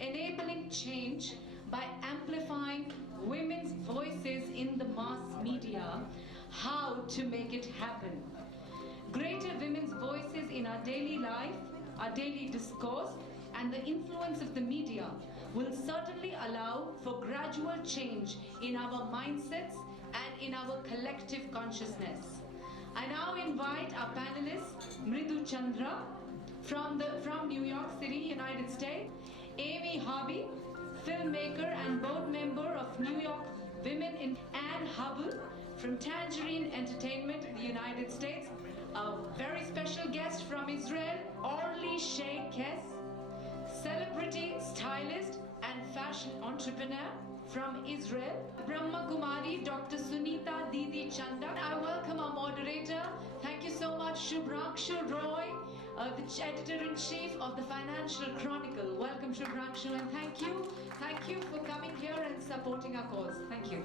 enabling change by amplifying women's voices in the mass media. How to make it happen. Greater women's voices in our daily life, our daily discourse, and the influence of the media will certainly allow for gradual change in our mindsets and in our collective consciousness. I now invite our panelists, Mridu Chandra from New York City, United States, Amy Harvey, filmmaker and board member of New York Women in Anne Hubble from Tangerine Entertainment, the United States, a very special guest from Israel, Orly Shea Kess, celebrity, stylist, and fashion entrepreneur from Israel, Brahma Kumari, Dr. Sunita Didi Chanda. I welcome our moderator. Thank you so much, Shubhranshu Roy, the editor-in-chief of the Financial Chronicle. Welcome, Shubhranshu, and thank you for coming here and supporting our cause. Thank you.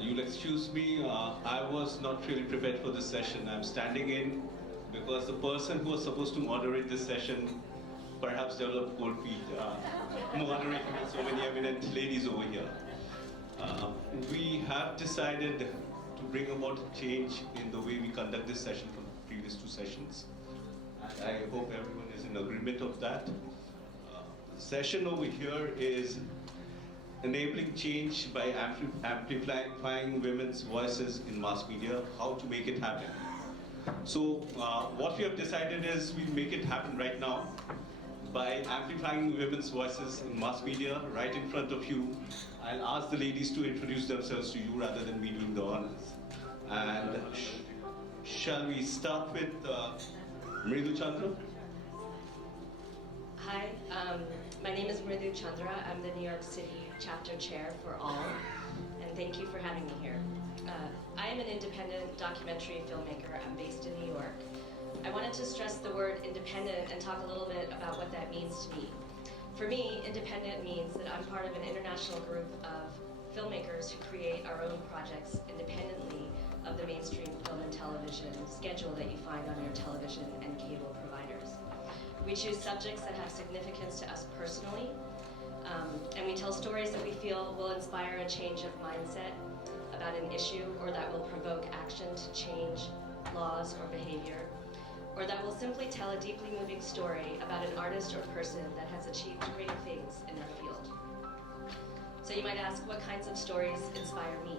You'll excuse me, I was not really prepared for this session. I'm standing in because the person who was supposed to moderate this session perhaps developed cold feet, moderating with so many eminent ladies over here. We have decided to bring about a change in the way we conduct this session from the previous two sessions. And I hope everyone is in agreement of that. The session over here is enabling change by amplifying women's voices in mass media, how to make it happen. So what we have decided is we'll make it happen right now by amplifying women's voices in mass media right in front of you. I'll ask the ladies to introduce themselves to you rather than me doing the honors. And shall we start with Mridu Chandra? Hi, my name is Mridu Chandra. I'm the New York City chapter chair for ALL, and thank you for having me here. I am an independent documentary filmmaker. I'm based in New York. I wanted to stress the word independent and talk a little bit about what that means to me. For me, independent means that I'm part of an international group of filmmakers who create our own projects independently of the mainstream film and television schedule that you find on your television and cable providers. We choose subjects that have significance to us personally, and we tell stories that we feel will inspire a change of mindset about an issue, or that will provoke action to change laws or behavior, or that will simply tell a deeply moving story about an artist or person that has achieved great things in their field. So you might ask, what kinds of stories inspire me?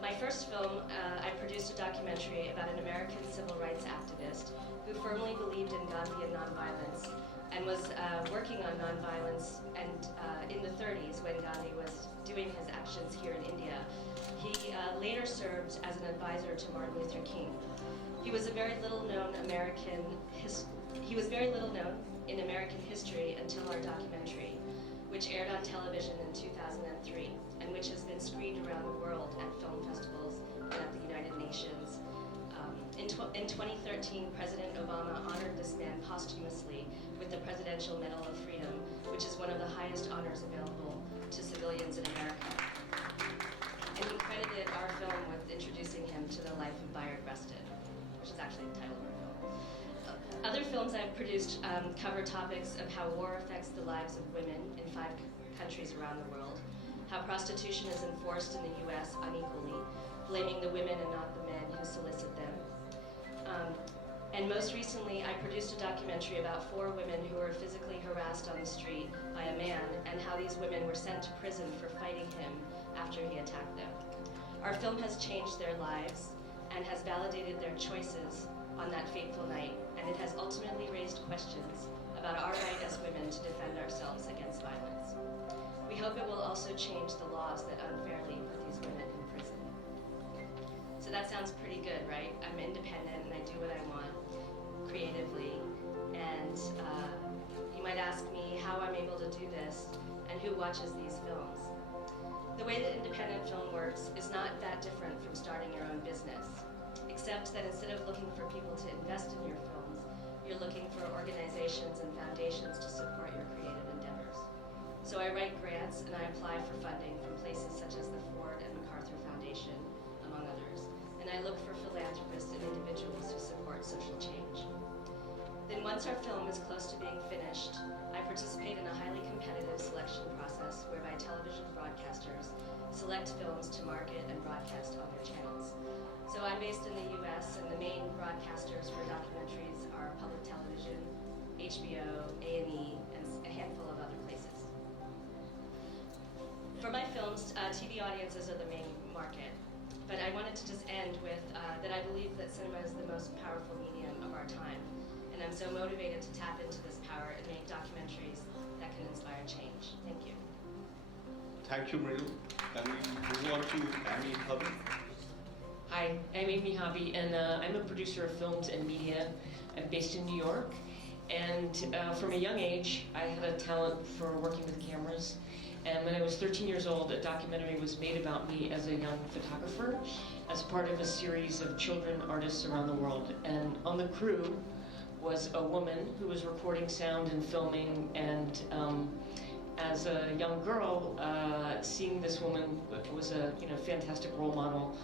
My first film, I produced a documentary about an American civil rights activist who firmly believed in Gandhian nonviolence and was working on nonviolence, and in the 30s when Gandhi was doing his actions here in India. He later served as an advisor to Martin Luther King. He was very little known in American history until our documentary, which aired on television in 2003, and which has been screened around the world at film festivals and at the United Nations. In 2013, President Obama honored this man posthumously with the Presidential Medal of Freedom, which is one of the highest honors available to civilians in America. And he credited our film with introducing him to the life of Bayard Rustin, which is actually the title of our film. Other films I've produced cover topics of how war affects the lives of women in 5 countries around the world, how prostitution is enforced in the US unequally, blaming the women and not the men who solicit them. And most recently, I produced a documentary about 4 women who were physically harassed on the street by a man, and how these women were sent to prison for fighting him after he attacked them. Our film has changed their lives and has validated their choices on that fateful night, and it has ultimately raised questions about our right as women to defend ourselves against violence. We hope it will also change the laws that unfairly put these women in prison. So that sounds pretty good, right? I'm independent and I do what I want creatively, and you might ask me how I'm able to do this and who watches these films. The way that independent film works is not that different from starting your own business, except that instead of looking for people to invest in your films, you're looking for organizations and foundations to support your creative endeavors. So I write grants and I apply for funding from places such as the Ford and MacArthur Foundation, among others. And I look for philanthropists and individuals who support social change. Then once our film is close to being finished, I participate in a highly competitive selection process whereby television broadcasters select films to market and broadcast on their channels. So I'm based in the US, and the main broadcasters for documentaries are public television, HBO, A&E, and a handful of other places. For my films, TV audiences are the main market. But I wanted to just end with that I believe that cinema is the most powerful medium of our time. And I'm so motivated to tap into this power and make documentaries that can inspire change. Thank you. Thank you, Mridu. Can we move on to Amy Hubby? Hi, I'm Amy Hobby, and I'm a producer of films and media. I'm based in New York, and from a young age, I had a talent for working with cameras. And when I was 13 years old, a documentary was made about me as a young photographer, as part of a series of children artists around the world. And on the crew was a woman who was recording sound and filming, and as a young girl, seeing this woman was a fantastic role model,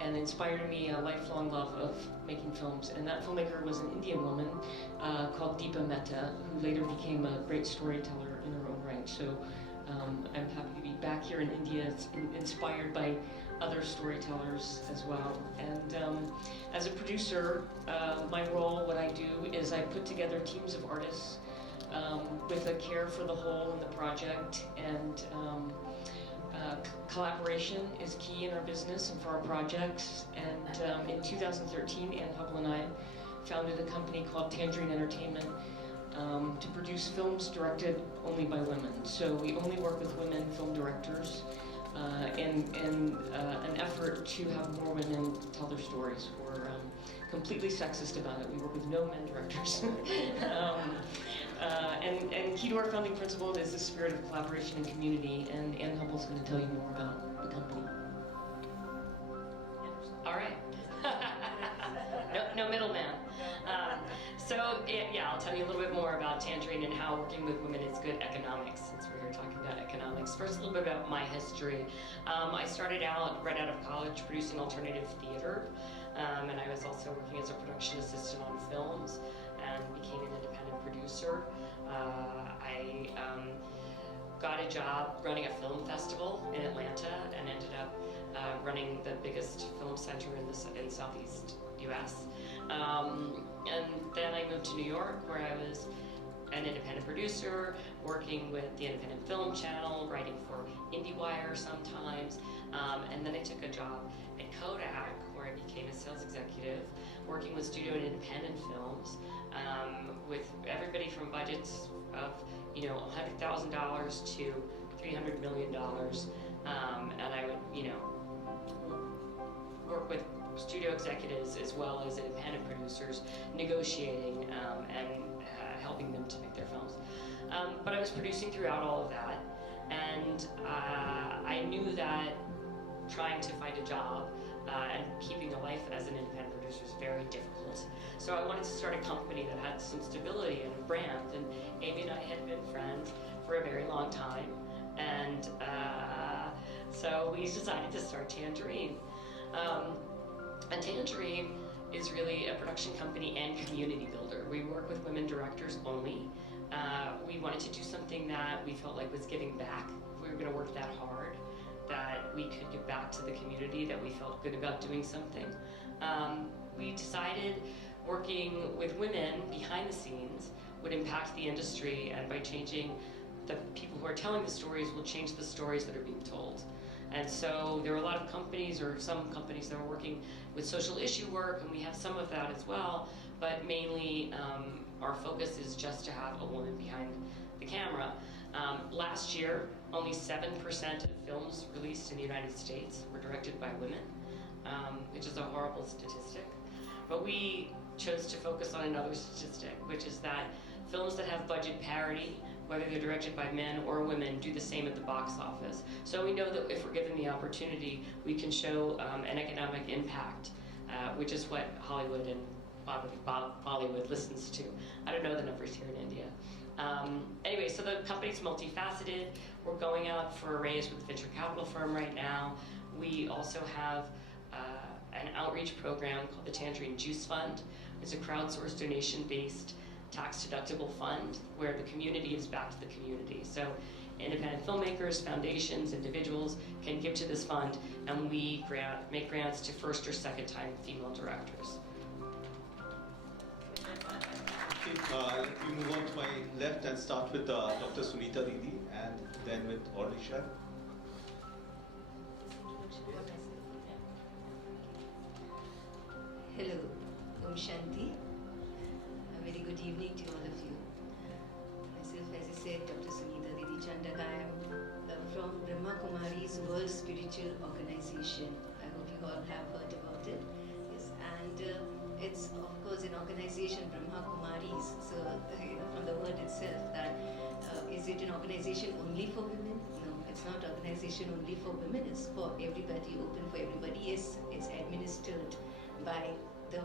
and inspired me a lifelong love of making films. And that filmmaker was an Indian woman called Deepa Mehta, who later became a great storyteller in her own right. So I'm happy to be back here in India, inspired by other storytellers as well. And as a producer, my role, what I do is I put together teams of artists with a care for the whole in the project, and collaboration is key in our business and for our projects. And in 2013, Ann Hubble and I founded a company called Tangerine Entertainment to produce films directed only by women. So we only work with women film directors in an effort to have more women tell their stories. We're completely sexist about it. We work with no men directors. And key to our founding principle is the spirit of collaboration and community, and Ann Hubble's going to tell you more about the company. All right. No middleman. Yeah, I'll tell you a little bit more about Tangerine and how working with women is good economics, since we're here talking about economics. First, a little bit about my history. I started out right out of college producing alternative theater, and I was also working as a production assistant on films, and became an independent producer. I got a job running a film festival in Atlanta, and ended up running the biggest film center in Southeast US. And then I moved to New York, where I was an independent producer, working with the Independent Film Channel, writing for IndieWire sometimes. And then I took a job at Kodak, where I became a sales executive, working with studio and independent films, with everybody from budgets of $100,000 to $300 million. And I would work with studio executives as well as independent producers, negotiating and helping them to make their films. But I was producing throughout all of that, and I knew that trying to find a job and keeping a life as an independent producer is very difficult. So I wanted to start a company that had some stability and a brand, and Amy and I had been friends for a very long time, and so we decided to start Tangerine. And Tangerine is really a production company and community builder. We work with women directors only. We wanted to do something that we felt like was giving back. If we were going to work that hard, that we could give back to the community, that we felt good about doing something. We decided working with women behind the scenes would impact the industry, and by changing the people who are telling the stories will change the stories that are being told. And so there are a lot of companies, or some companies, that are working with social issue work, and we have some of that as well, but mainly our focus is just to have a woman behind the camera. Last year, only 7% of films released in the United States were directed by women, which is a horrible statistic. But we chose to focus on another statistic, which is that films that have budget parity, whether they're directed by men or women, do the same at the box office. So we know that if we're given the opportunity, we can show an economic impact, which is what Hollywood and Bollywood listens to. I don't know the numbers here in India. Anyway, so the company's multifaceted. We're going out for a raise with a venture capital firm right now. We also have an outreach program called the Tangerine Juice Fund. It's a crowdsourced donation-based tax-deductible fund where the community gives back to the community. So independent filmmakers, foundations, individuals can give to this fund, and we make grants to first or second-time female directors. Let me move on to my left and start with Dr. Sunita Didi and then with Orlisha. Hello, Om Shanti. A very good evening to all of you. Myself, as I said, Dr. Sunita Didi Chandak. I am from Brahma Kumari's World Spiritual Organization. I hope you all have heard about it. Yes, and it's of course an organization, Brahma Kumaris. So from the word itself, that is it an organization only for women? No, it's not an organization only for women. It's for everybody, open for everybody. Yes, it's administered by the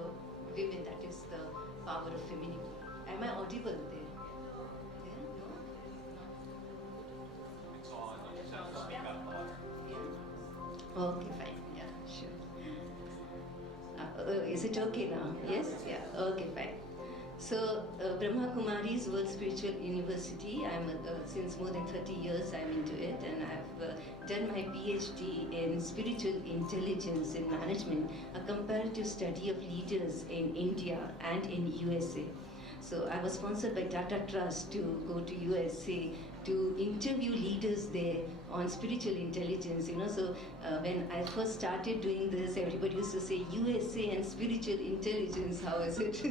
women, that is the power of femininity. Am I audible there? Yeah? No? It's on. You just have to speak up more. Yeah? Okay, fine. Yeah, sure. Is it okay now? Yes? Yeah. Okay, fine. So, Brahma Kumari's World Spiritual University, I'm since more than 30 years I'm into it, and I've done my PhD in Spiritual Intelligence in Management, a comparative study of leaders in India and in USA. So I was sponsored by Tata Trust to go to USA to interview leaders there on spiritual intelligence, So when I first started doing this, everybody used to say USA and spiritual intelligence, how is it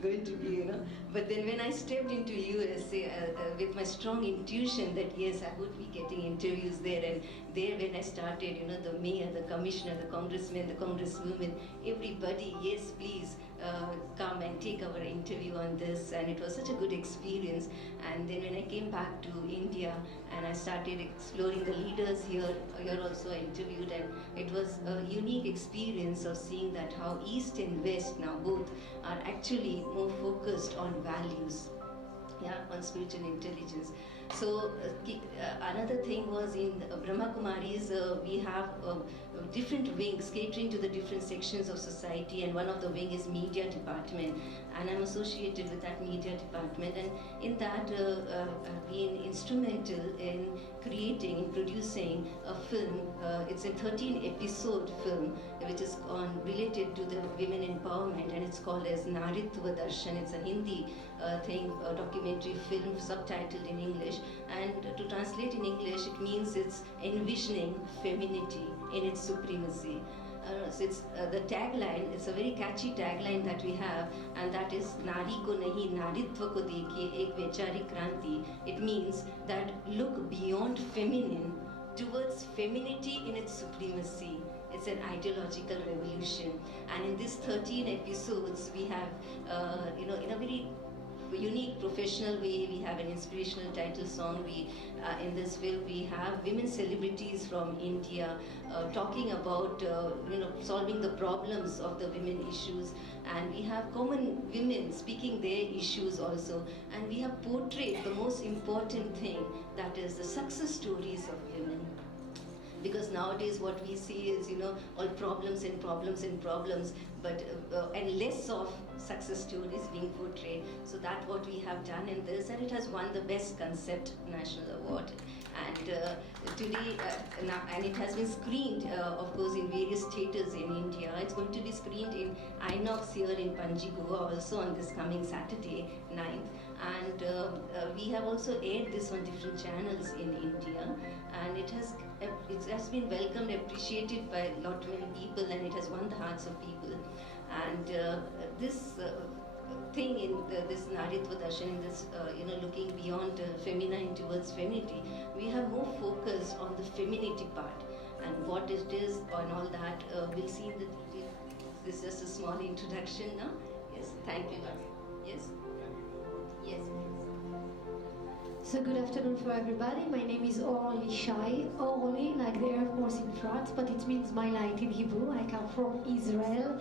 going to be, But then when I stepped into USA with my strong intuition that yes, I would be getting interviews there, and there when I started, the mayor, the commissioner, the congressman, the congresswoman, everybody, yes, please come and take our interview on this, and it was such a good experience. And then when I came back to India and I started exploring the leaders here also I interviewed, and it was a unique experience of seeing that how East and West now both are actually more focused on values, on spiritual intelligence. So another thing was in Brahma Kumaris, we have different wings catering to the different sections of society, and one of the wing is media department, and I'm associated with that media department, and in that I've been instrumental in creating, in producing a film. It's a 13-episode film which is related to the women empowerment, and it's called as Naritva Darshan. It's a Hindi a documentary film subtitled in English, and to translate in English it means it's envisioning femininity in its supremacy. So it's the tagline, it's a very catchy tagline that we have, and that is Nari ko nahi naritva ko dekhiye ek vaicharik kranti. It means that look beyond feminine towards femininity in its supremacy. It's an ideological revolution, and in these 13 episodes we have in a very unique professional way, we have an inspirational title song. In this film we have women celebrities from India talking about solving the problems of the women issues, and we have common women speaking their issues also, and we have portrayed the most important thing, that is the success stories of women. Because nowadays what we see is, all problems and problems and problems, but and less of success stories being portrayed. So that's what we have done in this, and it has won the Best Concept National Award. And today, and it has been screened, of course, in various theatres in India. It's going to be screened in INOX here in Panji, Goa, also on this coming Saturday 9th. And we have also aired this on different channels in India, and it has been welcomed, appreciated by a lot many people, and it has won the hearts of people. And this thing in this Naritva Darshan, in this looking beyond feminine towards femininity, we have more focus on the femininity part and what it is and all that. We'll see in the detail. This is just a small introduction now. Yes, thank you. Yes. Yes. So good afternoon for everybody. My name is Orly Shai. Orly, like the Air Force in France, but it means my light in Hebrew. I come from Israel,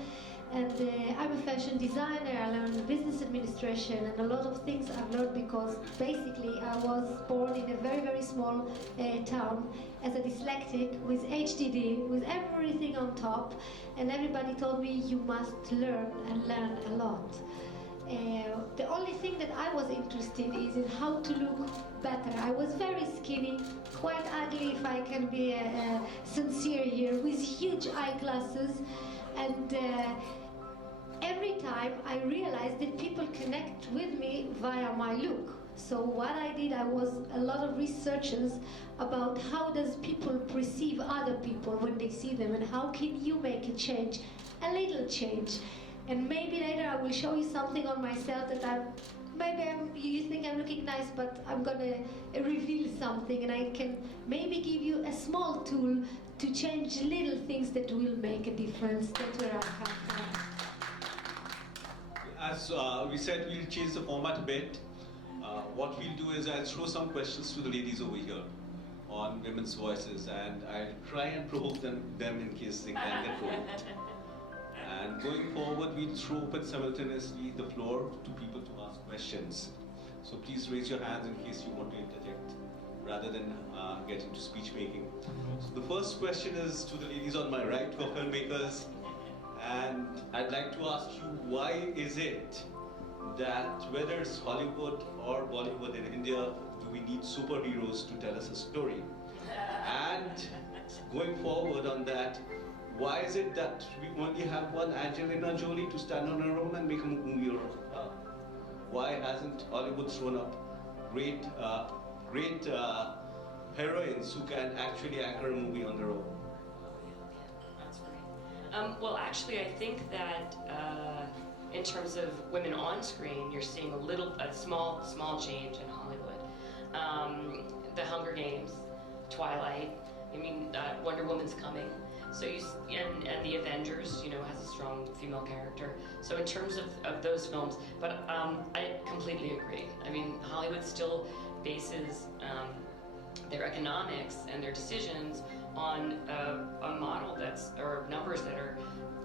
and I'm a fashion designer. I learned business administration, and a lot of things I've learned because basically I was born in a very, very small town as a dyslexic with HDD, with everything on top, and everybody told me you must learn and learn a lot. The only thing that I was interested is in how to look better. I was very skinny, quite ugly if I can be sincere here, with huge eyeglasses, and every time I realized that people connect with me via my look. So what I did, I was a lot of researches about how does people perceive other people when they see them, and how can you make a change, a little change. And maybe later I will show you something on myself that you think I'm looking nice, but I'm gonna reveal something, and I can maybe give you a small tool to change little things that will make a difference. That's where I come from. As we said, we'll change the format a bit. What we'll do is I'll throw some questions to the ladies over here on women's voices, and I'll try and provoke them in case they can get provoked. And going forward, we'll throw open simultaneously the floor to people to ask questions. So please raise your hands in case you want to interject, rather than get into speech making. So the first question is to the ladies on my right, who are filmmakers, and I'd like to ask you, why is it that whether it's Hollywood or Bollywood in India, do we need superheroes to tell us a story? And going forward on that, why is it that we only have one Angelina Jolie to stand on her own and make a movie out of her? Why hasn't Hollywood thrown up great heroines who can actually anchor a movie on their own? That's right. Well, actually, I think that in terms of women on screen, you're seeing a small change in Hollywood. The Hunger Games, Twilight, Wonder Woman's coming. So and the Avengers, has a strong female character. So in terms of those films, but I completely agree. Hollywood still bases their economics and their decisions on a model or numbers that are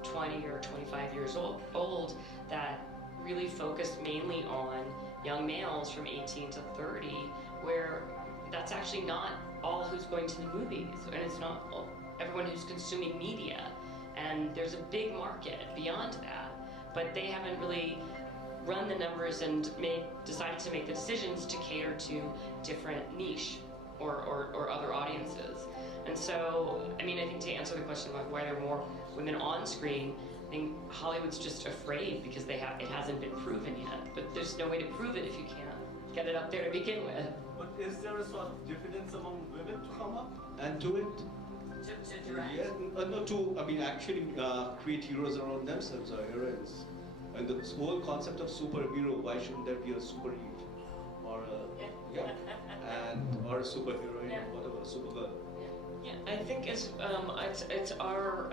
20 or 25 years old that really focus mainly on young males from 18 to 30, where that's actually not all who's going to the movies, and it's not everyone who's consuming media, and there's a big market beyond that, but they haven't really run the numbers and decided to make the decisions to cater to different niche or other audiences. And so, I think to answer the question about why there are more women on screen, I think Hollywood's just afraid because it hasn't been proven yet, but there's no way to prove it if you can't get it up there to begin with. But is there a sort of diffidence among women to come up and do it? To direct? Yeah, actually create heroes around themselves, or heroines. And the whole concept of superhero, why shouldn't there be a superhero? Or or a superheroine, whatever, a supergirl. Yeah, I think it's our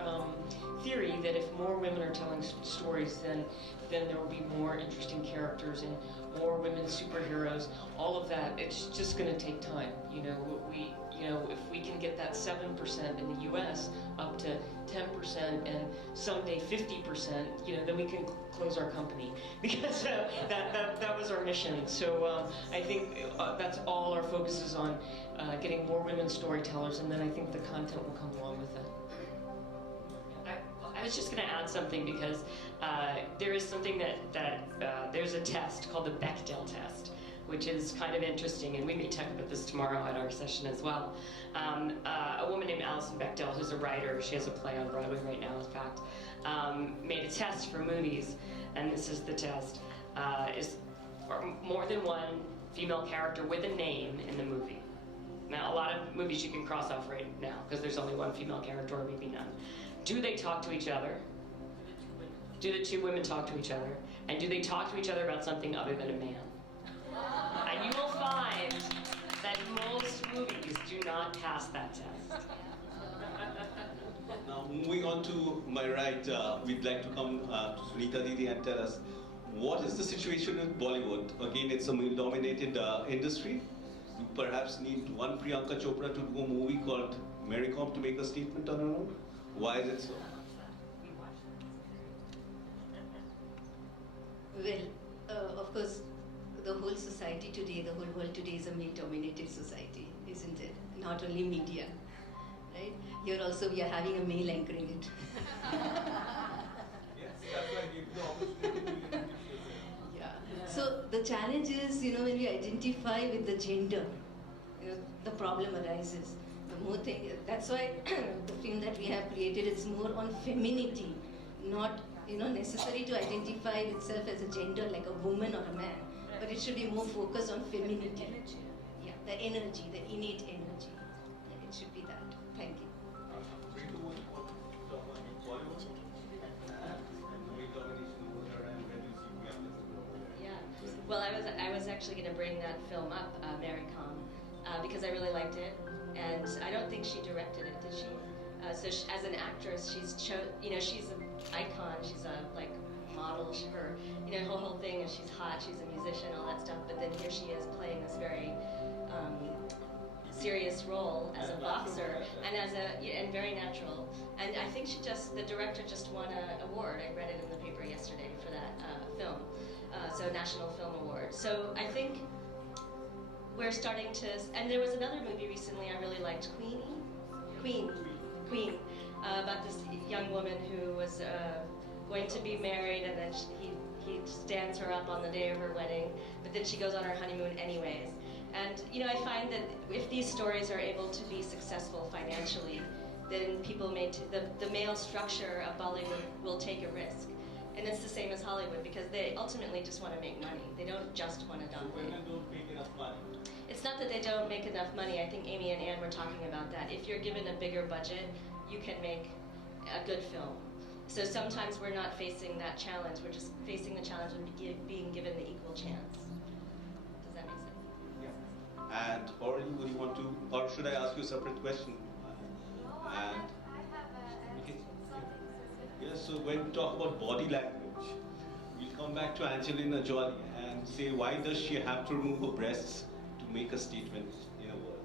theory that if more women are telling stories, then there will be more interesting characters and more women superheroes. All of that, it's just going to take time. If we can get that 7% in the U.S. up to 10% and someday 50%, then we can close our company, because that was our mission. So I think that's all our focus is on, getting more women storytellers, and then I think the content will come along with it. I was just going to add something, because there is something that there's a test called the Bechdel test, which is kind of interesting, and we may talk about this tomorrow at our session as well. A woman named Alison Bechdel, who's a writer, she has a play on Broadway right now, in fact, made a test for movies, and this is the test, is more than one female character with a name in the movie. Now, a lot of movies you can cross off right now, because there's only one female character, or maybe none. Do they talk to each other? Do the two women talk to each other? And do they talk to each other about something other than a man? And you will find that most movies do not pass that test. Now, moving on to my right, we'd like to come to Sunita Didi and tell us, what is the situation with Bollywood? Again, it's a male-dominated industry. You perhaps need one Priyanka Chopra to do a movie called Mary Kom to make a statement on her own. Why is it so? Well, of course, the whole society today, the whole world today is a male-dominated society, isn't it? Not only media, right? Here also we are having a male anchoring it. Yes, that's why I gave the opportunity to you. Yeah. the challenge is, when we identify with the gender, the problem arises. The more thing, that's why the film that we have created is more on femininity, not necessary to identify itself as a gender like a woman or a man, but it should be more focused on femininity. Yeah, the energy, the innate energy. Yeah, it should be that. Thank you. Yeah. Well, I was actually going to bring that film up, Mary Com, because I really liked it, and I don't think she directed it, did she? As an actress, she's she's an icon. She's a model. Her whole thing is she's hot. She's a musician, all that stuff. But then here she is playing this very serious role as a boxer and very natural. And I think the director just won an award. I read it in the paper yesterday for that film, so National Film Award. So I think we're starting to. And there was another movie recently I really liked, Queen, about this young woman who was going to be married, and then he stands her up on the day of her wedding, but then she goes on her honeymoon anyways. And I find that if these stories are able to be successful financially, then people the male structure of Bollywood will take a risk. And it's the same as Hollywood, because they ultimately just want to make money. They don't just want to dominate. Women don't make enough money. It's not that they don't make enough money. I think Amy and Ann were talking about that. If you're given a bigger budget, you can make a good film. So sometimes we're not facing that challenge. We're just facing the challenge of being given the equal chance. Does that make sense? Yeah. And Orly, would you want to, or should I ask you a separate question? And yes, so when we talk about body language, we'll come back to Angelina Jolie and say, why does she have to remove her breasts to make a statement in a world?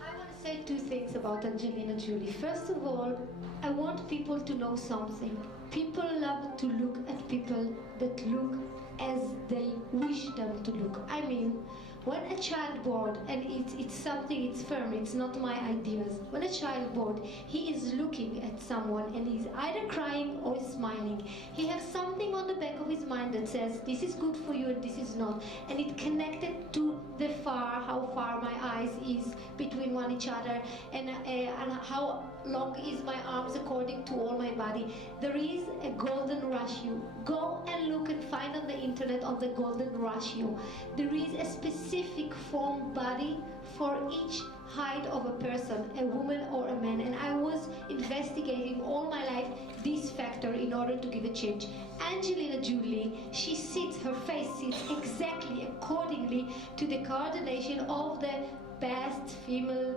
I want to say two things about Angelina Jolie. First of all, I want people to know something. People love to look at people that look as they wish them to look. I mean, when a child born, and it's something, it's firm, it's not my ideas. When a child born, he is looking at someone and he's either crying or smiling. He has something on the back of his mind that says, this is good for you and this is not. And it connected to how far my eyes is between one each other, and how long is my arms according to all my body. There is a golden ratio. Go and look and find on the internet on the golden ratio. There is a specific form body for each height of a person, a woman or a man, and I was investigating all my life this factor in order to give a change. Angelina Jolie, her face sits exactly accordingly to the coordination of the best female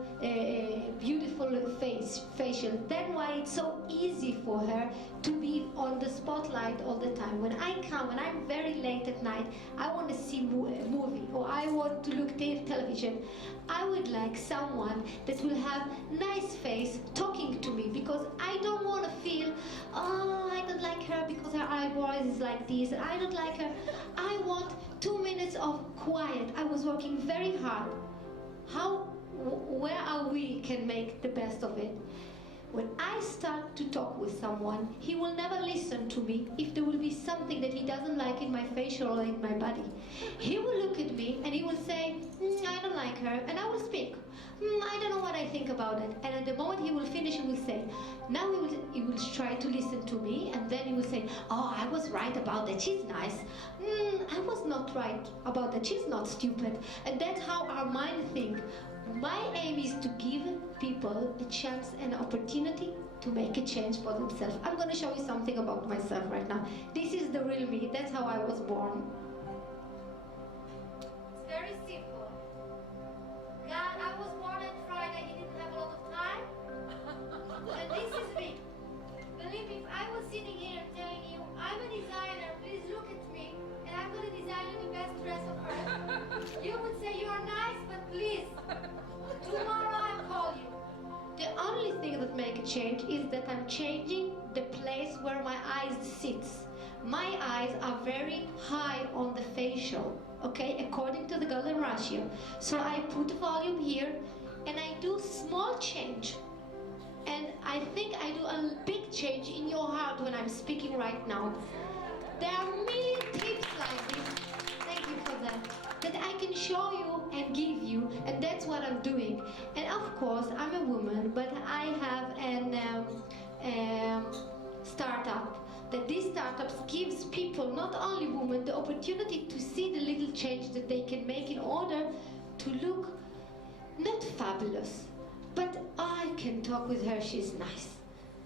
beautiful facial. That's why it's so easy for her to be on the spotlight all the time. When I'm very late at night, I want to see a movie, or I want to look television, I would like someone that will have nice face talking to me, because I don't want to feel, oh, I don't like her because her eyebrows is like this, and I don't like her. I want 2 minutes of quiet. I was working very hard. Where are we can make the best of it? When I start to talk with someone, he will never listen to me if there will be something that he doesn't like in my facial or in my body. He will look at me and he will say, I don't like her, and I will speak. I don't know what I think about it. And at the moment he will finish, he will say, now he will try to listen to me, and then he will say, oh, I was right about that, she's nice. I was not right about that, she's not stupid. And that's how our mind thinks. My aim is to give people a chance and opportunity to make a change for themselves. I'm going to show you something about myself right now. This is the real me. That's how I was born. It's very simple. God, I was born on Friday. He didn't have a lot of time. And this is me. Believe me, if I was sitting here telling you, I'm a designer, please look at me, and I'm going to design you the best dress on earth, you would say you are nice, but please, tomorrow I'll call you. The only thing that makes a change is that I'm changing the place where my eyes sits. My eyes are very high on the facial, okay, according to the golden ratio. So I put volume here, and I do small change. And I think I do a big change in your heart when I'm speaking right now. There are many tips like this. show you and give you, and that's what I'm doing. And of course, I'm a woman, but I have an startup. That these startups gives people, not only women, the opportunity to see the little change that they can make in order to look not fabulous, but I can talk with her, she's nice.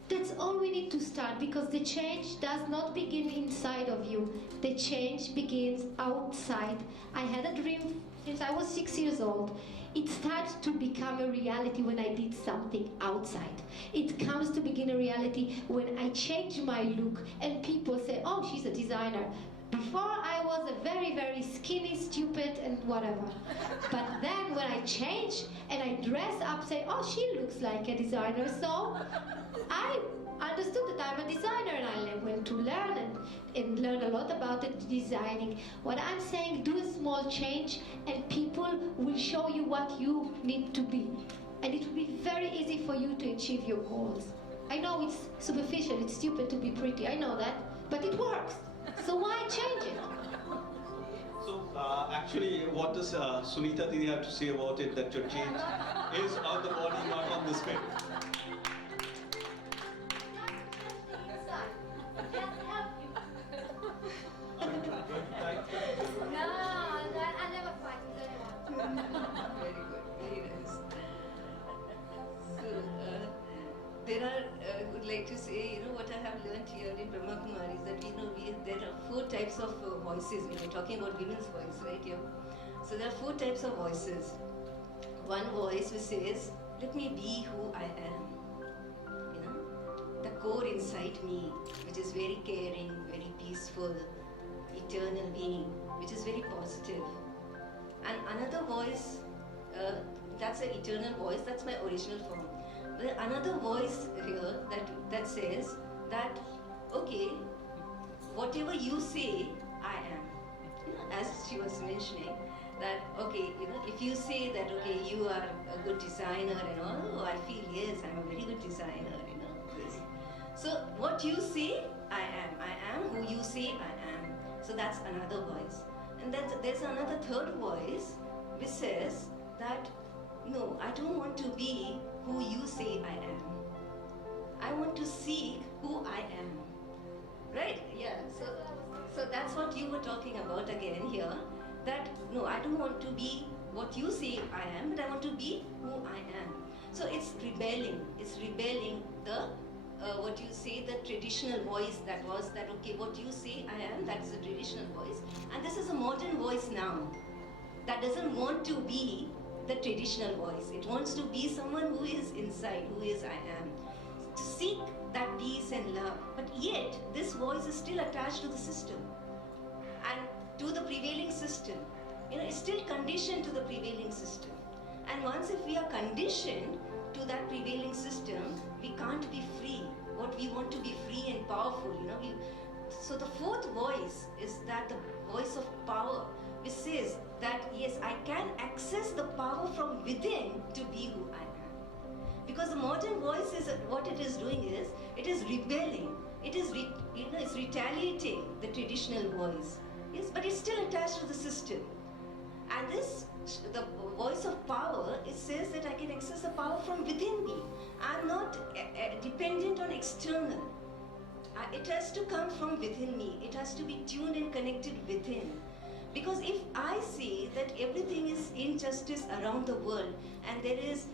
That's all we need to start, because the change does not begin inside of you. The change begins outside. I had a dream since I was 6 years old. It started to become a reality when I did something outside. It comes to begin a reality when I change my look and people say, oh, she's a designer. Before I was a very, very skinny, stupid, and whatever. But then when I change and I dress up, say, oh, she looks like a designer. So I understood that I'm a designer, and I went to learn and learn a lot about it, designing. What I'm saying, do a small change and people will show you what you need to be. And it will be very easy for you to achieve your goals. I know it's superficial, it's stupid to be pretty, I know that, but it works. So why change it? So actually, what does Sunita Didi have to say about it, that your change is on the body, not on the spin? Very good, very nice. So, there are, I would like to say, what I have learned here in Brahma Kumari is that there are 4 types of voices. When we're talking about women's voice, right here. So there are 4 types of voices. One voice which says, let me be who I am. The core inside me, which is very caring, very peaceful, eternal being, which is very positive. And another voice, that's an eternal voice, that's my original form. But another voice here that says that, okay, whatever you say, I am. As she was mentioning, that, okay, if you say that, okay, you are a good designer and all, oh, I feel, yes, I'm a very good designer, this. So what you say, I am. I am who you say I am. So that's another voice. And then there's another third voice which says that, no, I don't want to be who you say I am. I want to seek who I am. Right? Yeah. So that's what you were talking about again here. That, no, I don't want to be what you say I am, but I want to be who I am. So it's rebelling. It's rebelling the what you say, the traditional voice that was that, okay, what you say I am, that is the traditional voice. And this is a modern voice now that doesn't want to be the traditional voice. It wants to be someone who is inside, who is I am. To seek that peace and love. But yet, this voice is still attached to the system and to the prevailing system. It's still conditioned to the prevailing system. And once if we are conditioned to that prevailing system, we can't be free. What we want to be free and powerful, So the fourth voice is that the voice of power, which says that yes, I can access the power from within to be who I am. Because the modern voice is what it is doing is it is rebelling. It is it's retaliating the traditional voice. Yes, but it's still attached to the system. And the voice of power, it says that I can access the power from within me. I'm not dependent on external. It has to come from within me. It has to be tuned and connected within. Because if I see that everything is injustice around the world, and there is,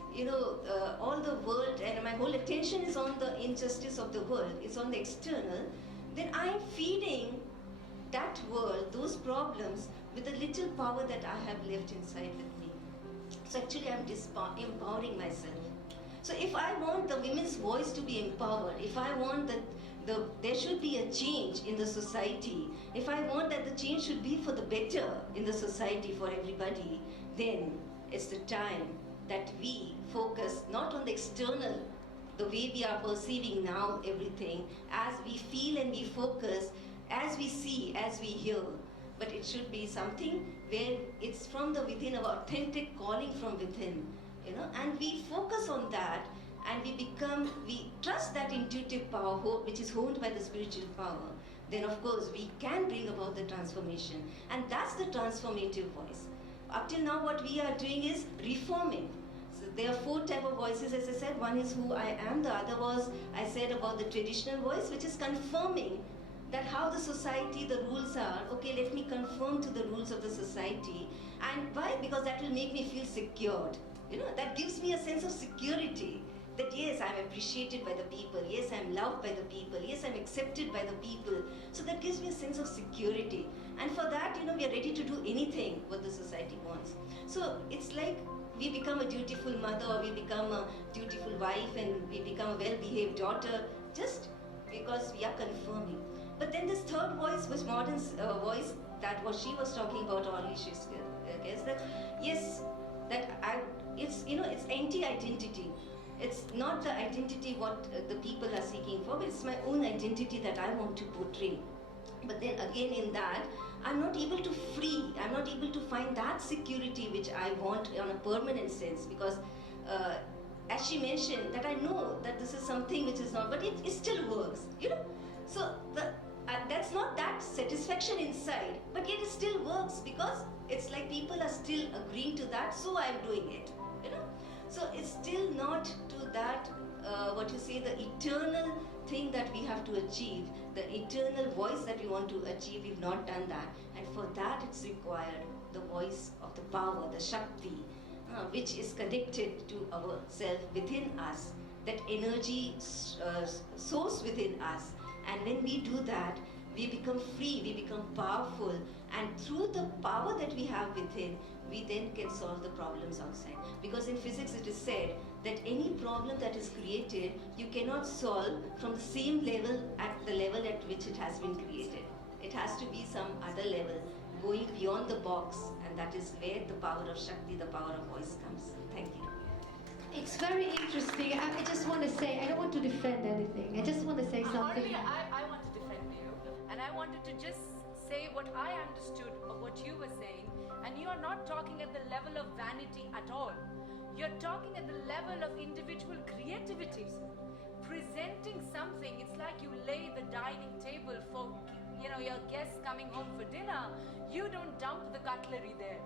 all the world, and my whole attention is on the injustice of the world, it's on the external, then I'm feeding that world, those problems, with the little power that I have left inside with me. So actually I'm empowering myself. So if I want the women's voice to be empowered, if I want that there should be a change in the society, if I want that the change should be for the better in the society for everybody, then it's the time that we focus not on the external, the way we are perceiving now everything, as we feel and we focus, as we see, as we hear. But it should be something where it's from the within, our authentic calling from within, and we focus on that, and we trust that intuitive power which is honed by the spiritual power. Then of course we can bring about the transformation, and that's the transformative voice. up till now what we are doing is reforming. So there are 4 types of voices, as I said. One is who I am. The other was, I said, about the traditional voice, which is confirming that how the society, the rules are. Okay, let me conform to the rules of the society. And why? Because that will make me feel secured. You know, that gives me a sense of security. That yes, I'm appreciated by the people. Yes, I'm loved by the people. Yes, I'm accepted by the people. So that gives me a sense of security. And for that, you know, we are ready to do anything what the society wants. So it's like we become a dutiful mother, or we become a dutiful wife, and we become a well-behaved daughter, just because we are confirming. But then this third voice was modern voice, that what she was talking about, or she's guess that yes, that it's, you know, it's anti-identity. It's not the identity what the people are seeking for, but it's my own identity that I want to portray. But then again in that, I'm not able to free, I'm not able to find that security which I want on a permanent sense, because as she mentioned, that I know that this is something which is not, but it still works, you know. So that's not that satisfaction inside, but yet it still works, because it's like people are still agreeing to that, so I'm doing it, you know. So it's still not to that, what you say, the eternal thing that we have to achieve, the eternal voice that we want to achieve. We've not done that, and for that it's required the voice of the power, the Shakti, which is connected to our self within us, that energy source within us. And when we do that, we become free, we become powerful, and through the power that we have within, we then can solve the problems outside. Because in physics it is said that any problem that is created, you cannot solve from the same level at the level at which it has been created. It has to be some other level, going beyond the box, and that is where the power of Shakti, the power of voice comes. Thank you. It's very interesting. I just want to say, I don't want to defend anything. I just want to say something. Hardly, I want to defend you, and I wanted to just say what I understood of what you were saying, and you are not talking at the level of vanity at all. You're talking at the level of individual creativity. Presenting something, it's like you lay the dining table for, you know, your guests coming home for dinner. You don't dump the cutlery there.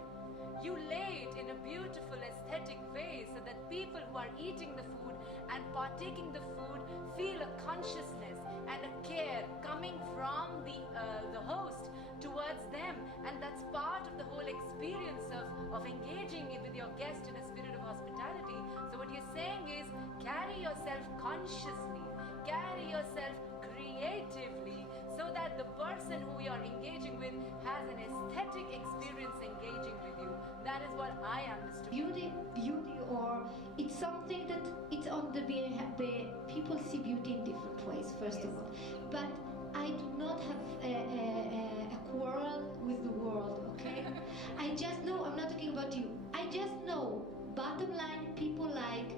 You lay it in a beautiful aesthetic way so that people who are eating the food and partaking the food feel a consciousness and a care coming from the host towards them, and that's part of the whole experience of engaging with your guest in a spirit of hospitality. So what you're saying is, carry yourself consciously, carry yourself creatively, so that the person who you're engaging with has an aesthetic experience engaging with you. That is what I understood. Beauty, or it's something that it's on the people see beauty in different ways, first of all. But I do not have a quarrel with the world, okay? I just know, I'm not talking about you, I just know, bottom line, people like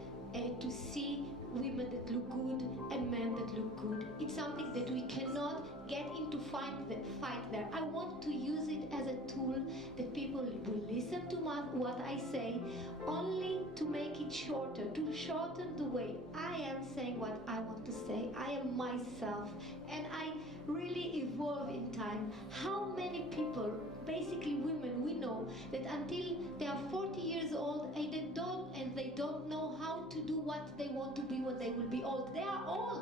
to see women that look good and men that look good. It's something that we cannot get into fight there. I want to use it as a tool that people will listen to what I say, only to make it shorter, to shorten the way I am saying what I want to say. I am myself, and I really evolve in time. How many people, basically women, we know that until they are 40 years old and they don't know how to do what they want to be when they will be old. They are old.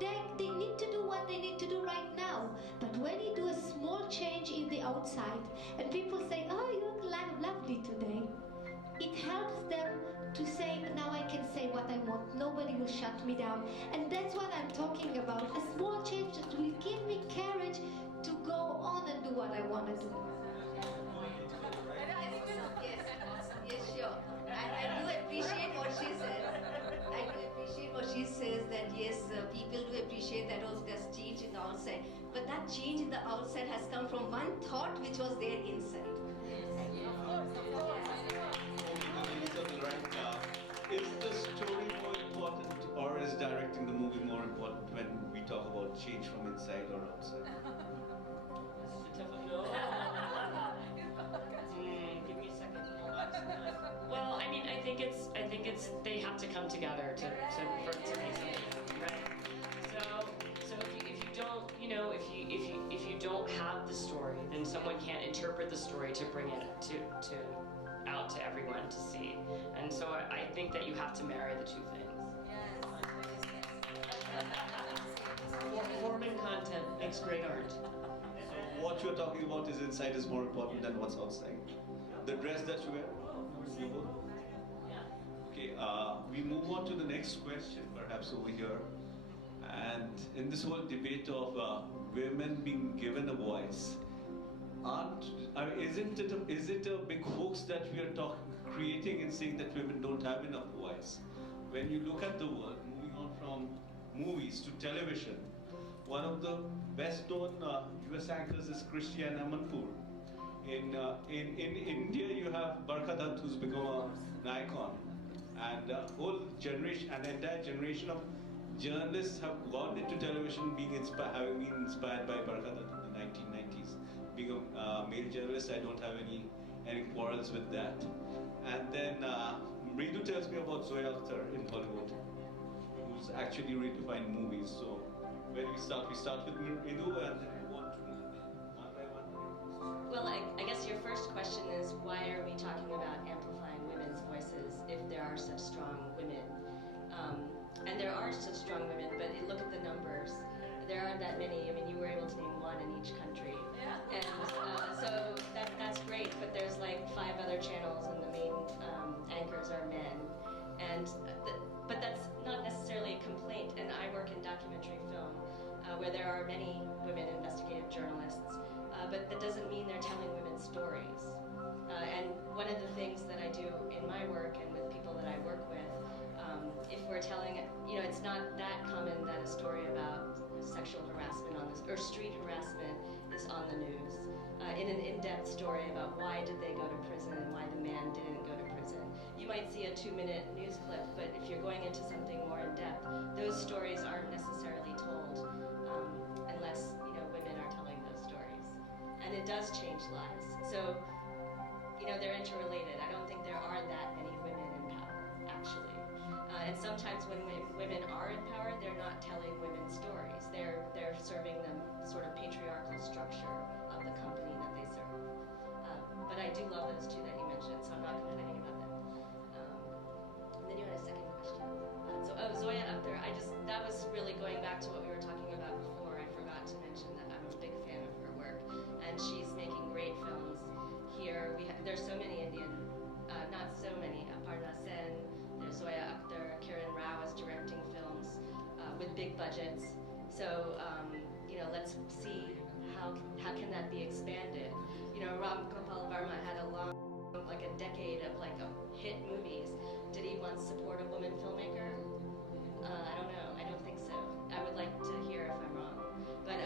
They need to do what they need to do right now. But when you do a small change in the outside and people say, oh, you look lovely today, it helps them to say, now I can say what I want. Nobody will shut me down. And that's what I'm talking about. A small change that will give me courage to go on and do what I want to do. Yes, sure. I do appreciate what she says. I do appreciate what she says, that yes, people do appreciate that also there's change in the outside. But that change in the outside has come from one thought which was there inside. Is the story more important, or is directing the movie more important when we talk about change from inside or outside? Give me a second. Well, I mean, I think it's they have to come together to make something, right? So if you don't, if you don't have the story, then someone can't interpret the story to bring it to out to everyone to see. And so I think that you have to marry the two things. Forming content makes great art. So what you're talking about is inside is more important than what's outside. The dress that you wear. Okay, we move on to the next question, perhaps over here. And in this whole debate of women being given a voice, is it a big hoax that we are creating and saying that women don't have enough voice? When you look at the world, moving on from movies to television, one of the best known US anchors is Christiane Amanpour. In India, you have Barkha Dutt, who's become an icon. And an entire generation of journalists have gone into television having been inspired by Barkha Dutt in the 1990s. Being a male journalist, I don't have any quarrels with that. And then Mridu tells me about Zoya Akhtar in Hollywood, who's actually redefined movies. So where do we start? We start with Mridu and then we want to one by one. Well, I guess your first question is, why are we talking about amplifying women's voices if there are such strong women? And there are such strong women, but look at the numbers. There aren't that many. I mean, you were able to name one in each country. Yeah. And so that's great, but there's like 5 other channels and the main anchors are men. But that's not necessarily a complaint, and I work in documentary film where there are many women investigative journalists, but that doesn't mean they're telling women's stories. And one of the things that I do in my work and with people that I work with, if we're telling, it's not that common that a story about sexual harassment or street harassment is on the news. In an in-depth story about why did they go to prison and why the man didn't go to prison. You might see a 2-minute news clip, but if you're going into something more in-depth, those stories aren't necessarily told unless women are telling those stories. And it does change lives. So, they're interrelated. I don't think there are that many women in power, actually. And sometimes when women are in power, they're not telling women's stories. They're serving them sort of patriarchal structure of the company that they serve. But I do love those two that you mentioned, so I'm not complaining about them. And then you had a second question. Zoya Akhtar, that was really going back to what we were talking about before. I forgot to mention that I'm a big fan of her work, and she's making great films here. There's so many Indian, not so many, Aparna Sen, there's Zoya Akhtar, Kiran Rao is directing films with big budgets. So, let's see how can that be expanded. Ram Gopal Varma had a decade of hit movies. Did he once support a woman filmmaker? I don't know. I don't think so. I would like to hear if I'm wrong. But,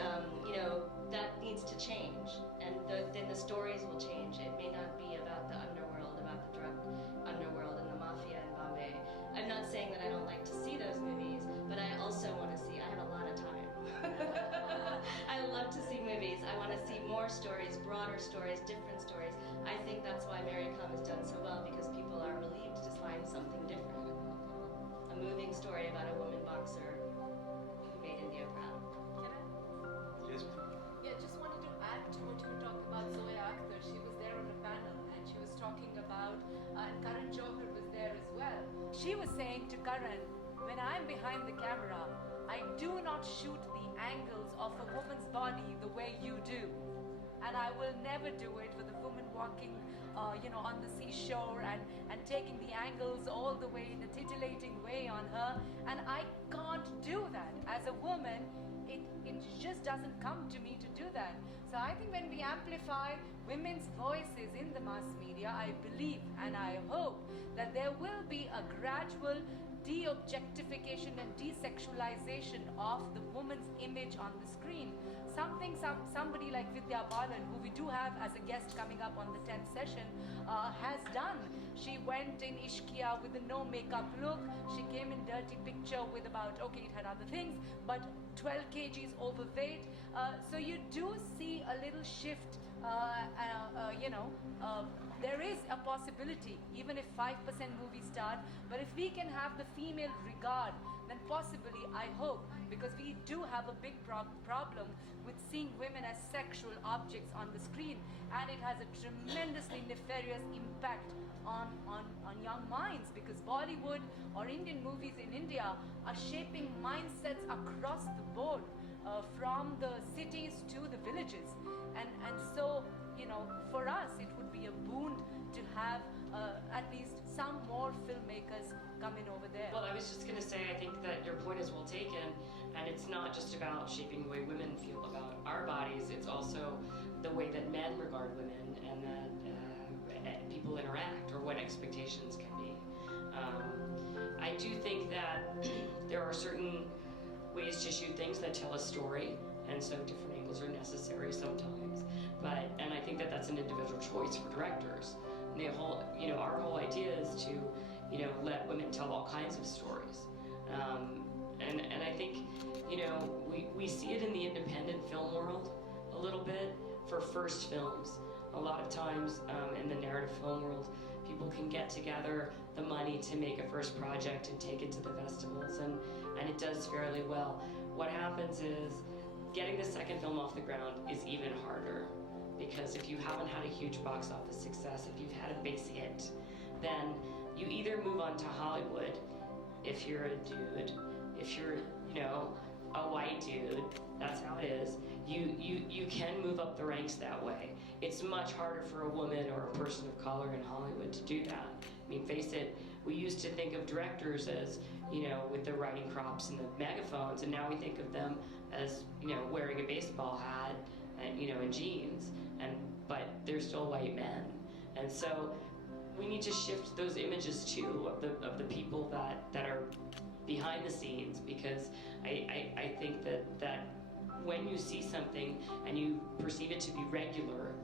that needs to change. And then the stories will change. It may not be about the underworld, about the drug underworld and the mafia in Bombay. I'm not saying that I don't like to see those movies, but I also want to see, I have a lot of time. I love to see movies. I want to see more stories, broader stories, different stories. I think that's why Mary Come has done so well, because people are relieved to find something different. A moving story about a woman boxer who made India proud. Can I? Yes. Yeah, just wanted to add to what you were talking about Zoya Akhtar. She was there on a panel and she was talking about, and Karan Johar was there as well. She was saying to Karan, when I'm behind the camera, I do not shoot the angles of a woman's body the way you do. And I will never do it with a woman walking, on the seashore and taking the angles all the way in a titillating way on her. And I can't do that. As a woman, it just doesn't come to me to do that. So I think when we amplify women's voices in the mass media, I believe and I hope that there will be a gradual de-objectification and desexualization of the woman's image on the screen. Somebody like Vidya Balan, who we do have as a guest coming up on the 10th session, has done. She went in Ishkia with a no makeup look. She came in Dirty Picture with about, it had other things, but 12 kgs overweight. So you do see a little shift, there is a possibility, even if 5% movies start, but if we can have the female regard then possibly, I hope, because we do have a big problem with seeing women as sexual objects on the screen, and it has a tremendously nefarious impact on young minds, because Bollywood or Indian movies in India are shaping mindsets across the board, from the cities to the villages. And so, you know, for us, it would be a boon to have at least some more filmmakers come in over there. Well, I was just going to say, I think that your point is well taken, and it's not just about shaping the way women feel about our bodies, it's also the way that men regard women and that people interact, or what expectations can be. I do think that there are certain ways to shoot things that tell a story, and so different angles are necessary sometimes. And I think that that's an individual choice for directors. And the whole, you know, our whole idea is to, you know, let women tell all kinds of stories. And I think, you know, we see it in the independent film world a little bit for first films. A lot of times in the narrative film world, people can get together the money to make a first project and take it to the festivals, and it does fairly well. What happens is, getting the second film off the ground is even harder, because if you haven't had a huge box office success, if you've had a base hit, then you either move on to Hollywood, if you're a dude, if you're, you know, a white dude, that's how it is. You can move up the ranks that way. It's much harder for a woman or a person of color in Hollywood to do that. I mean, face it, we used to think of directors as, you know, with the riding crops and the megaphones, and now we think of them as, you know, wearing a baseball hat and, you know, and jeans, but they're still white men. And so we need to shift those images too of the people that are behind the scenes, because I think that when you see something and you perceive it to be regular,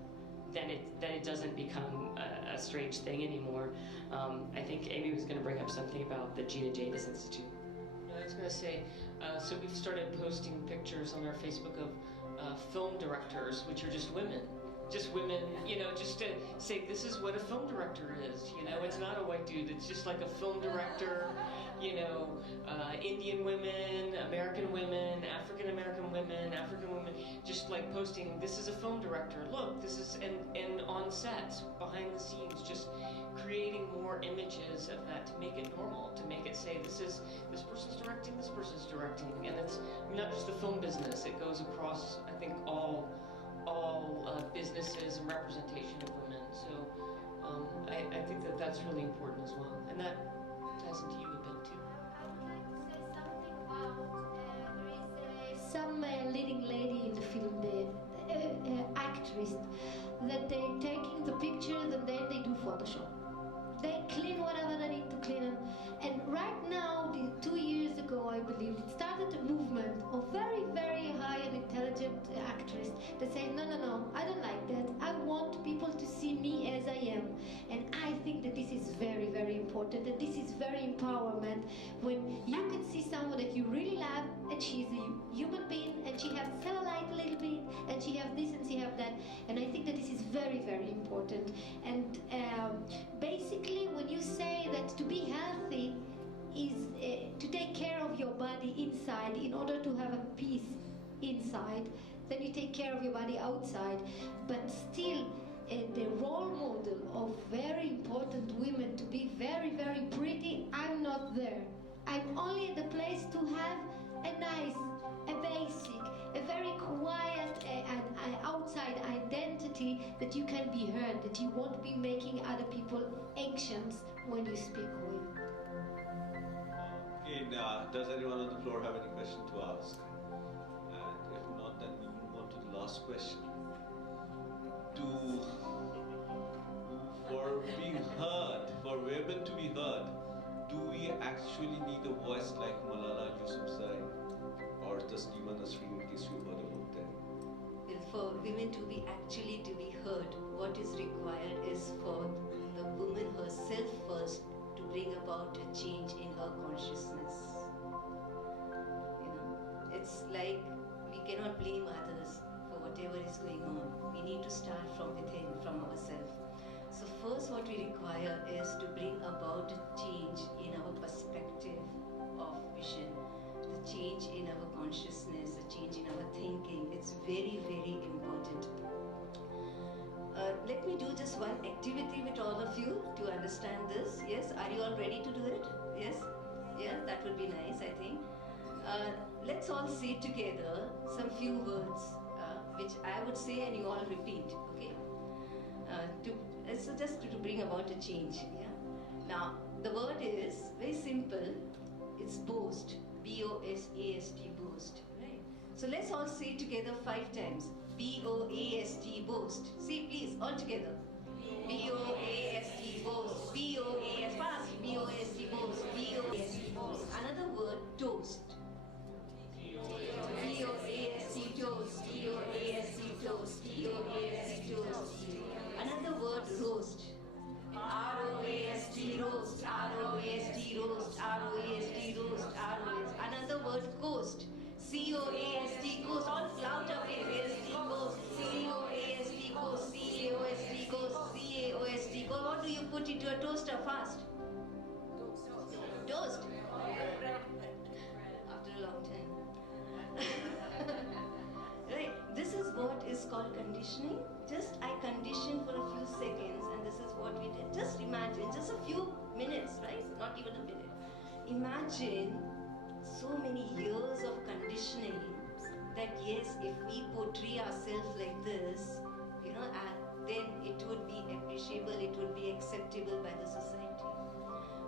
then it doesn't become a strange thing anymore. I think Amy was going to bring up something about the Gina Davis Institute. I was going to say, so we've started posting pictures on our Facebook of film directors, which are just women, you know, just to say this is what a film director is. You know, it's not a white dude. It's just like a film director. You know, Indian women, American women, African American women, African women, just like posting, this is a film director. Look, this is, and on sets, behind the scenes, just creating more images of that to make it normal, to make it say this person's directing, this person's directing, and it's not just the film business. It goes across, I think, all businesses and representation of women. So I think that that's really important as well, and that ties into you a bit too. I would like to say something about there is some leading lady in the film, the actress, that they taking the pictures and then they do Photoshop. They clean whatever they need to clean, and right now, 2 years ago, I believe, it started a movement of very, very high and intelligent actors that say, no, I don't like that. I want people to see me as I am. And I think that this is very, very important, and this is very empowerment when you can see someone that you really love, and she's a human being, and she has cellulite a little bit, and she has this and she has that. And I think that this is very, very important. And basically, when you say that to be healthy is to take care of your body inside in order to have a peace inside, then you take care of your body outside. But still, the role model of very important women to be very, very pretty, I'm not there. I'm only at the place to have a nice, a basic, a very quiet and outside identity that you can be heard, that you won't be making other people anxious when you speak with. Again, does anyone on the floor have any question to ask? And if not, then we move on to the last question. For being heard, for women to be heard, do we actually need a voice like Malala Yousafzai, or just even a Srimati about them? Well, for women to be heard, what is required is for the woman herself first to bring about a change in her consciousness. You know, it's like we cannot blame others for whatever is going on. We need to start from within, from ourselves. So first what we require is to bring about a change in our perspective of vision, the change in our consciousness, the change in our thinking. It's very, very important. Let me do just one activity with all of you to understand this. Yes, are you all ready to do it? Yes? Yeah, that would be nice, I think. Let's all say together some few words which I would say and you all repeat, okay? So just to bring about a change, yeah? Now, the word is very simple. It's boast, B-O-S-A-S-T, boast, right? So let's all say together 5 times. B-O-A-S-T, boast. Say please, all together. B-O-A-S-T, boast. B-O-A-S, fast. B-O-A-S-T, boast. B-O-A-S-T, boast. Another word, toast. T-O-A-S-T, toast. T-O-A-S-T, toast. T-O-A-S-T, toast. Another word, roast. R-O-A-S-T, roast. R-O-A-S-T, roast. R-O-A-S-T, roast. R-O-A-S. Another word, coast. C-O-A-S-T, coast. All loud up in A-S-T, coast. C-O-A-S-T, coast. C-A-O-S-T, coast. C-A-O-S-T, coast. What do you put into a toaster fast? Toast. After a long time. Right. This is what is called conditioning. Just I conditioned for a few seconds and this is what we did. Just imagine, just a few minutes, right? Not even a minute. Imagine so many years of conditioning that yes, if we portray ourselves like this, you know, then it would be appreciable, it would be acceptable by the society.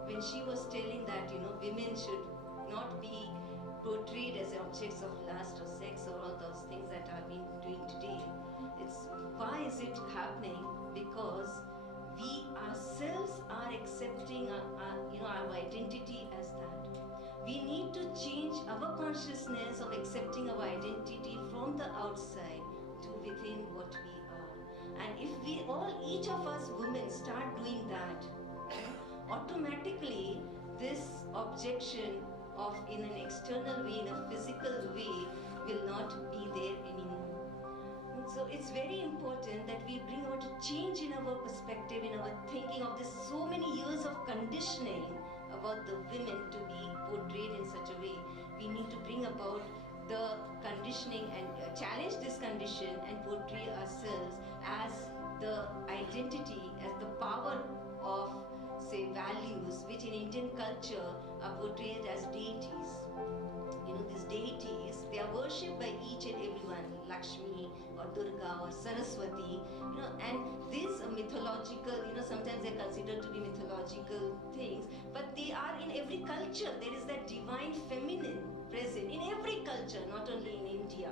When she was telling that, you know, women should not be portrayed as objects of lust or sex or all those things that I've been doing today, why is it happening? Because we ourselves are accepting our identity as that. We need to change our consciousness of accepting our identity from the outside to within what we are. And if we all, each of us women, start doing that, automatically this objection of in an external way, in a physical way, will not be there anymore. So it's very important that we bring out a change in our perspective, in our thinking of this so many years of conditioning about the women to be portrayed in such a way. We need to bring about the conditioning and challenge this condition and portray ourselves as the identity, as the power of, say, values, which in Indian culture are portrayed as deities. You know, these deities, they are worshipped by each and everyone, Lakshmi or Durga or Saraswati, you know, and these mythological, you know, sometimes they're considered to be mythological things, but they are in every culture. There is that divine feminine present in every culture, not only in India.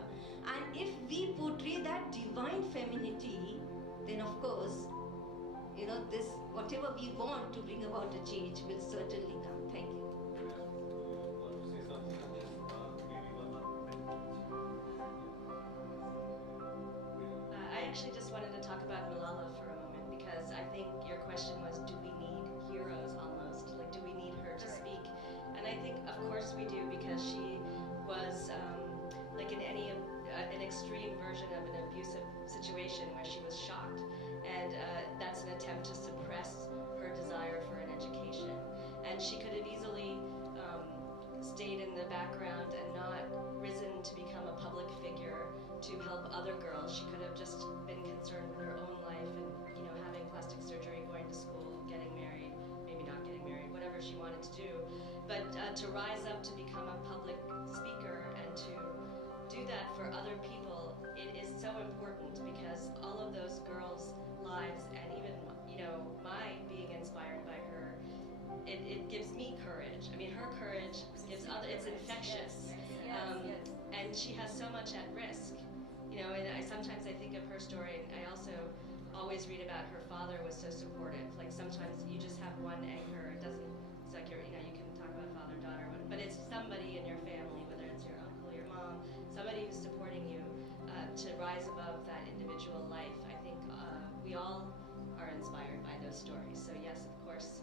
And if we portray that divine femininity, then of course, you know, this, whatever we want to bring about a change will certainly come. Thank you. I actually just wanted to talk about Malala for a moment because I think your question was, do we need heroes almost? Like, do we need her to speak? And I think, of course we do, because she was, like in any an extreme version of an abusive situation where she was shocked. And that's an attempt to suppress her desire for an education. And she could have easily stayed in the background and not risen to become a public figure to help other girls. She could have just been concerned with her own life and, you know, having plastic surgery, going to school, getting married, maybe not getting married, whatever she wanted to do. But to rise up to become a public speaker and to do that for other people, it is so important because all of those girls' lives and even, you know, my being inspired by her, it gives me courage. I mean, her courage gives other, it's infectious. And she has so much at risk. You know, and sometimes I think of her story, and I also always read about her father was so supportive. Like sometimes you just have one anchor, it doesn't, it's like you're, you know, you can talk about father, daughter, but it's somebody in your family, whether it's your uncle, your mom, somebody who's supporting you to rise above that individual life. I think we all are inspired by those stories. So yes, of course.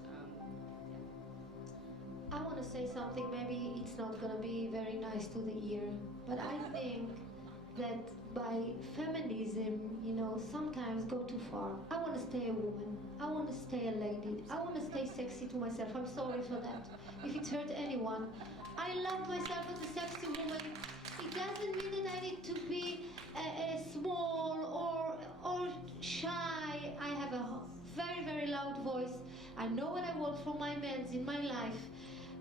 I want to say something, maybe it's not going to be very nice to the ear, but I think that by feminism, you know, sometimes go too far. I want to stay a woman. I want to stay a lady. I want to stay sexy to myself. I'm sorry for that. If it hurt anyone, I love myself as a sexy woman. It doesn't mean that I need to be small or shy. I have a very, very loud voice. I know what I want from my men in my life.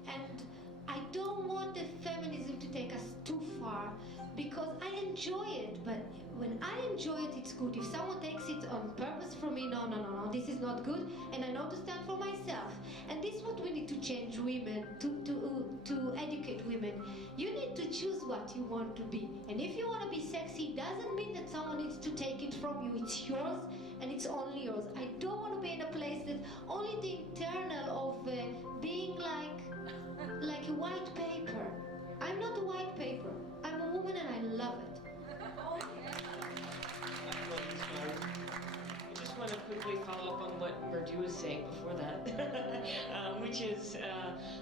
And I don't want the feminism to take us too far, because I enjoy it, but when I enjoy it, it's good. If someone takes it on purpose from me, no, this is not good, and I know to stand for myself. And this is what we need to change women, to educate women. You need to choose what you want to be. And if you want to be sexy, it doesn't mean that someone needs to take it from you. It's yours, and it's only yours. I don't want to be in a place that only the internal of being like a white paper. I'm not a white paper. I'm a woman and I love it. I just want to quickly follow up on what Murdu was saying before that, which is,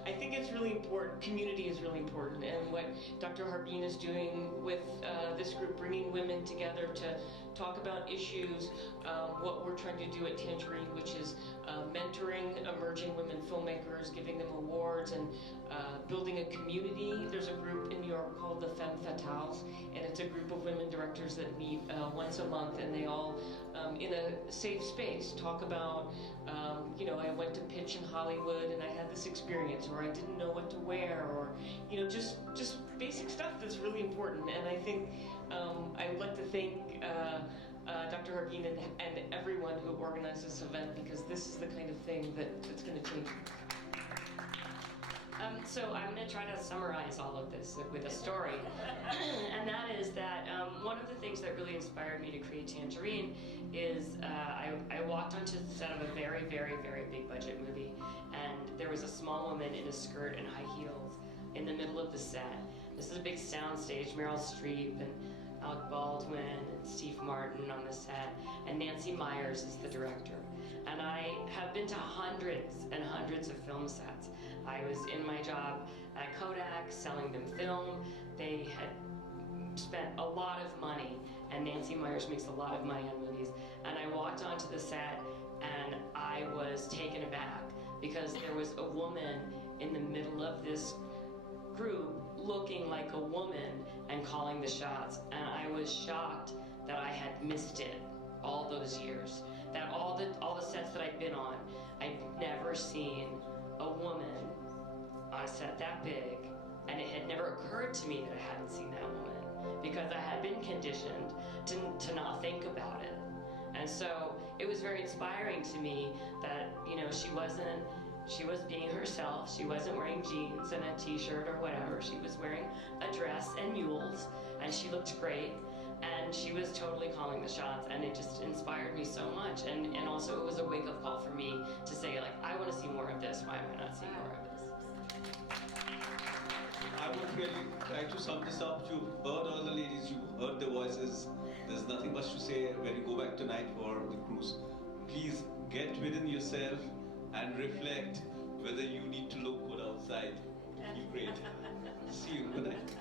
I think it's really important, community is really important, and what Dr. Harbin is doing with this group, bringing women together to talk about issues, what we're trying to do at Tangerine, which is mentoring emerging women filmmakers, giving them awards, and building a community. There's a group in New York called the Femme Fatales, and it's a group of women directors that meet once a month, and they all, in a safe space, talk about, I went to pitch in Hollywood and I had this experience, or I didn't know what to wear, or, just basic stuff that's really important. And I think I would like to thank Dr. Harbin and everyone who organized this event, because this is the kind of thing that's going to change. So I'm going to try to summarize all of this with a story. And that is that one of the things that really inspired me to create Tangerine is I walked onto the set of a very, very, very big budget movie, and there was a small woman in a skirt and high heels in the middle of the set. This is a big sound stage, Meryl Streep and Alec Baldwin and Steve Martin on the set, and Nancy Myers is the director. And I have been to hundreds and hundreds of film sets. I was in my job at Kodak selling them film. They had spent a lot of money, and Nancy Myers makes a lot of money on movies. And I walked onto the set and I was taken aback, because there was a woman in the middle of this group looking like a woman and calling the shots. And I was shocked that I had missed it all those years. That all the sets that I'd been on, I'd never seen a woman on a set that big, and it had never occurred to me that I hadn't seen that woman, because I had been conditioned to not think about it. And so it was very inspiring to me that, she was being herself. She wasn't wearing jeans and a t-shirt or whatever. She was wearing a dress and mules, and she looked great. And she was totally calling the shots, and it just inspired me so much. And also it was a wake-up call for me to say, I want to see more of this. Why am I not seeing more of this? I would really try to sum this up. You've heard all the ladies, you've heard the voices. There's nothing much to say when you go back tonight for the cruise. Please get within yourself and reflect whether you need to look good outside. You're great. See you. Good night.